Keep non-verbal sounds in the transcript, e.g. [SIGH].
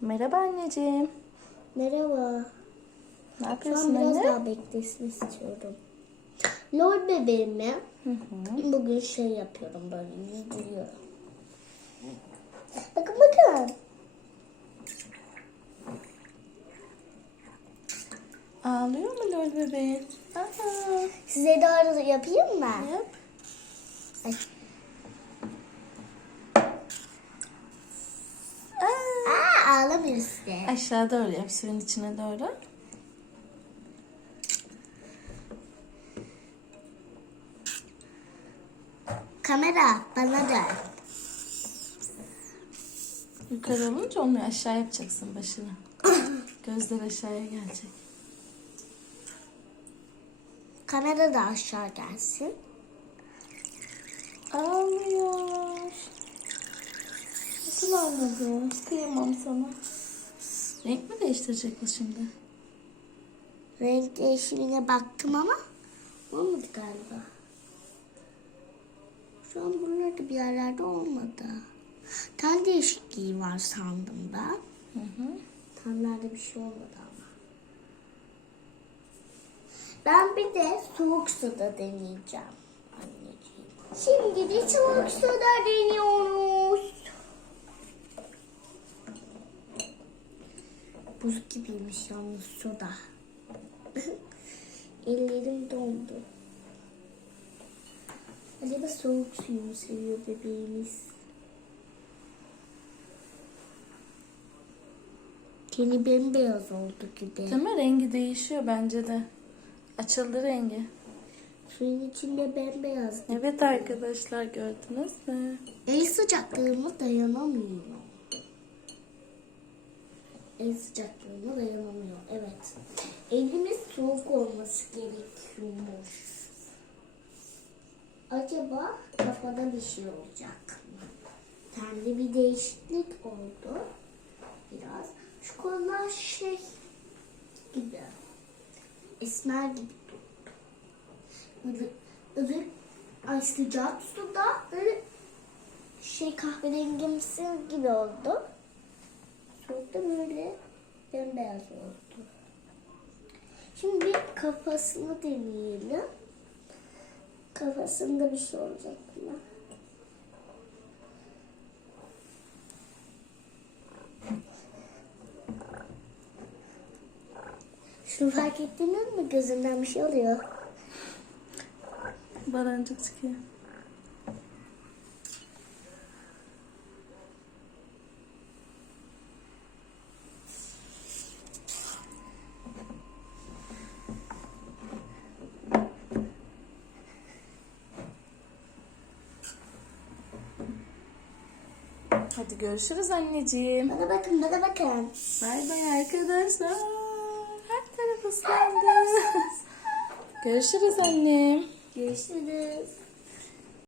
Merhaba anneciğim. Merhaba. Ne Şu yapıyorsun an biraz anne? daha beklesin istiyorum. Lol bebeğime Hı hı. bugün şey yapıyorum böyle yüzdürüyorum. Bakın bakın. Ağlıyor mu lol bebeğin? Aa, Size doğru yapayım mı? yap. Ay. İşte. aşağı doğru yap suyun içine doğru. Kamera bana dön. Yukarı olunca onu aşağı yapacaksın başını. Gözler aşağıya gelecek. Kamera da aşağı gelsin. Ağlıyor. Nasıl ağladın? Kıyamam sana. Renk mi değiştirecek bu şimdi? Renk değişimine baktım ama olmadı galiba. Şu an buralarda bir yerlerde olmadı. Ten değişikliği var sandım ben. Hı hı. Tenlerde bir şey olmadı ama. Ben bir de soğuk suda deneyeceğim. Anneciğim. Şimdi de soğuk suda deniyoruz. Buz gibiymiş yalnız suda. [LAUGHS] Ellerim dondu. Acaba soğuk suyu mu seviyor bebeğimiz? Teni bembeyaz oldu gibi. Değil mi? Rengi değişiyor bence de. Açıldı rengi. Suyun içinde bembeyaz. Evet arkadaşlar gördünüz mü? El sıcaklığıma dayanamıyor. El sıcaklığıma dayanamıyor. Evet. Elimiz soğuk olması gerekiyormuş. Acaba kafada bir şey olacak mı? Tende bir değişiklik oldu. Biraz. Şu konular şey gibi. Esmer gibi durdu. Ilık, ılık, ay sıcak suda böyle şey kahverengimsi gibi oldu. Soğukta böyle bembeyaz oldu. Şimdi kafasını deneyelim. Kafasında bir şey olacak mı? Şunu fark ettiniz mi? Gözünden bir şey oluyor. Barancık çıkıyor. Hadi görüşürüz anneciğim. Bana bakın, bana bakın. Bay bay arkadaşlar. Her taraf ıslandı. [LAUGHS] görüşürüz annem. Görüşürüz.